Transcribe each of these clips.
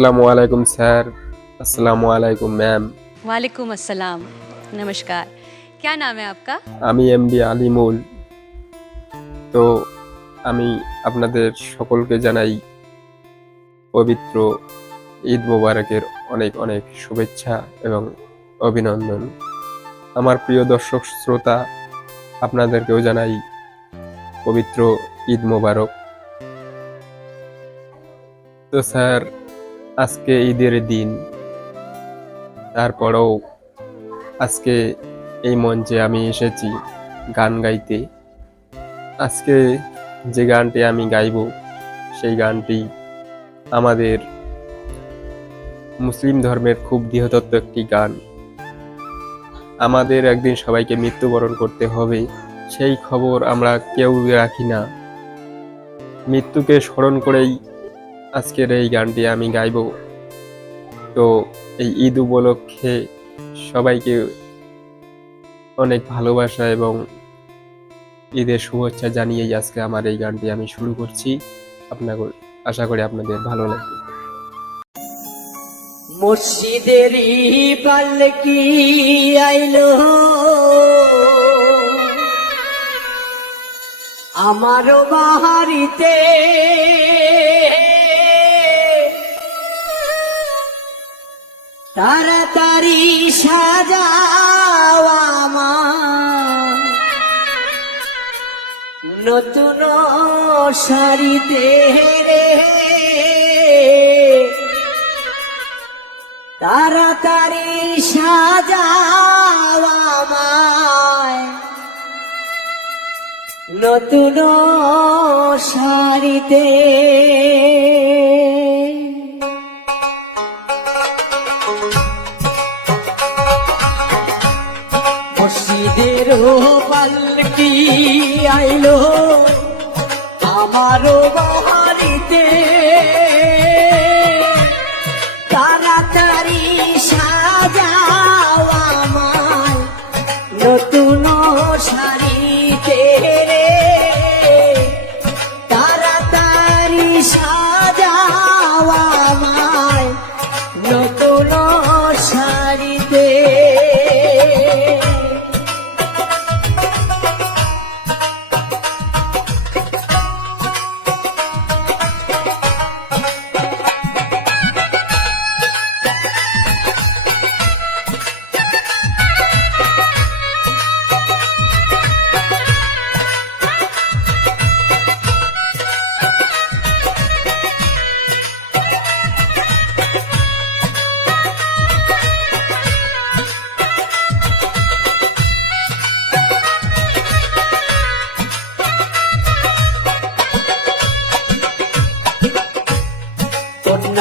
আসসালামু আলাইকুম স্যার আসসালামু আলাইকুম ম্যাম वालेकुम अस्सलाम नमस्कार क्या नाम है आपका আমি এমডি আলিমুল তো আমি আপনাদের সকলকে জানাই পবিত্র ঈদ মোবারকের অনেক অনেক শুভেচ্ছা এবং অভিনন্দন আমার প্রিয় দর্শক শ্রোতা আপনাদেরকেও জানাই পবিত্র ঈদ মোবারক তো স্যার আজকে ঈদের দিন। তারপরেও আজকে এই মঞ্চে আমি এসেছি গান গাইতে। আজকে যে গানটি আমি গাইব, সেই গানটি আমাদের মুসলিম ধর্মের খুব বৃহত্তর একটি গান। আমাদের একদিন সবাইকে মৃত্যুবরণ করতে হবে, সেই খবর আমরা কেউ রাখি না। মৃত্যুকে স্মরণ করেই আজকের এই গানটি আমি গাইব। তো এই ঈদ উপলক্ষে সবাইকে অনেক ভালোবাসা এবং ঈদের শুভেচ্ছা জানিয়েই আজকে আমার এই গানটি আমি শুরু করছি। আপনাকে আশা করি আপনাদের ভালো লাগবে। মুর্শিদেরই পাল্কি আইলো। আমারও বাহারিতে তাড়াতাড়ি আমার। নতুন শাড়িতে তাড়াতাড়ি আমায়। নতুন শাড়িতে। মসজিদের পাল্টি আইলো। আমারও বাড়িতে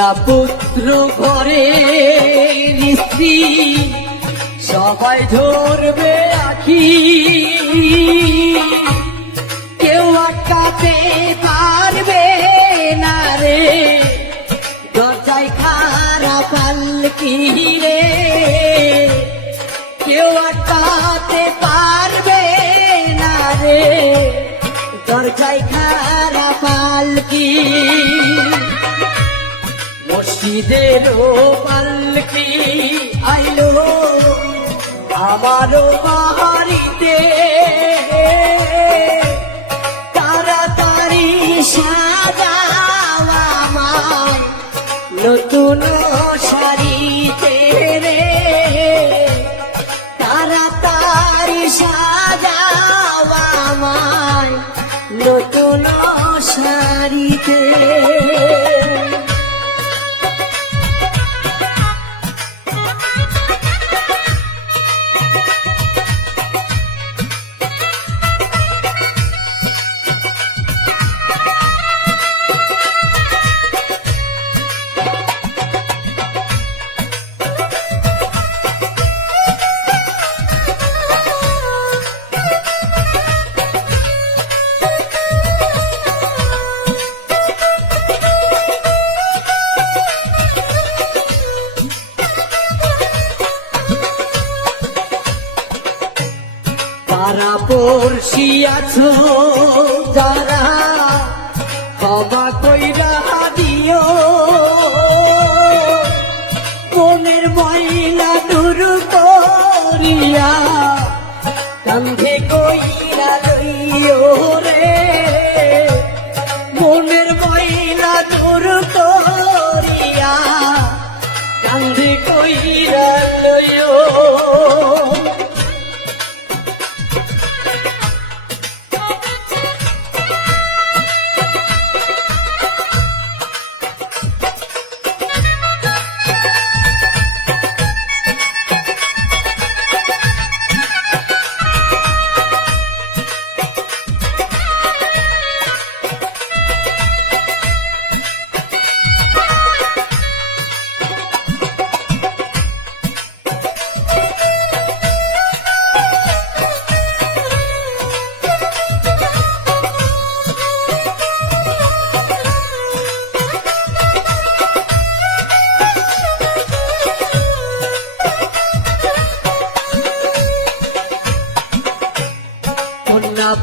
কন্যা পুত্র করে স্ত্রী, সবাই ধরবে আখি। কেউ আটকাতে পারবে না রে, দরজায় খারাপ পালকি রে। কেউ আটকাতে পারবে না রে, দরজায় খারাপ পালকি। মসজিদের পালকি আইলো আমারও বাড়িতে তাড়াতাড়ি সাজাও আমার নতুন শাড়িতে রে। তাড়াতাড়ি সাজাও নতুন যারা পড়শি আছো, যারা বাবা কইরা দিও। কোনের মহিলা দূর করিয়া কান্ধে কইরা লইও রে। কোনের মহিলা দূর করিয়া কান্ধে কইরা লইও।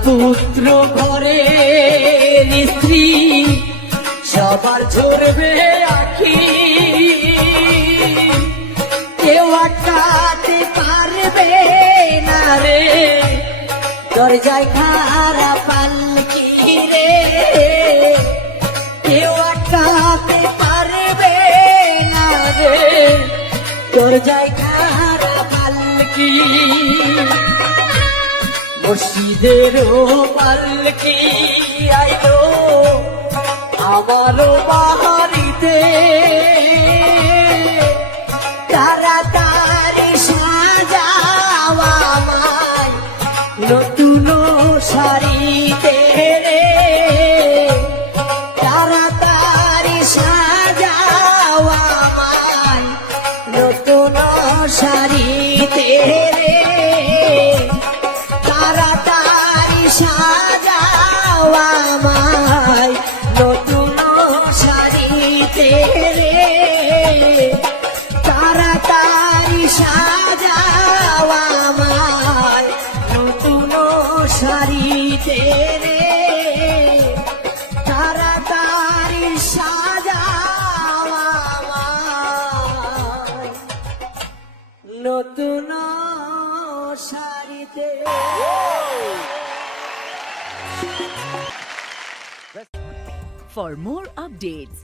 পুত্র ঘরে স্ত্রী, সবার ঝরবে আখি। কেউ আটকাতে পারবে না রে। দরজায় খারা পালকি রে। কেউ আটকাতে পারবে না রে। দরজায় খারা পালকি। মসজিদের পালকি আইলো আমারও বাহারিতে তাড়াতাড়ি সাজাওয়া আমায় নতুন শাড়িতে রে। তাড়াতাড়ি সাজাওয়া আমায় নতুন শাড়িতে তাড়াতাড়ি সাজাও আমায় নতুন শাড়িতে রে। তাড়াতাড়ি সাজাও আমায় নতুন শাড়িতে। For more updates,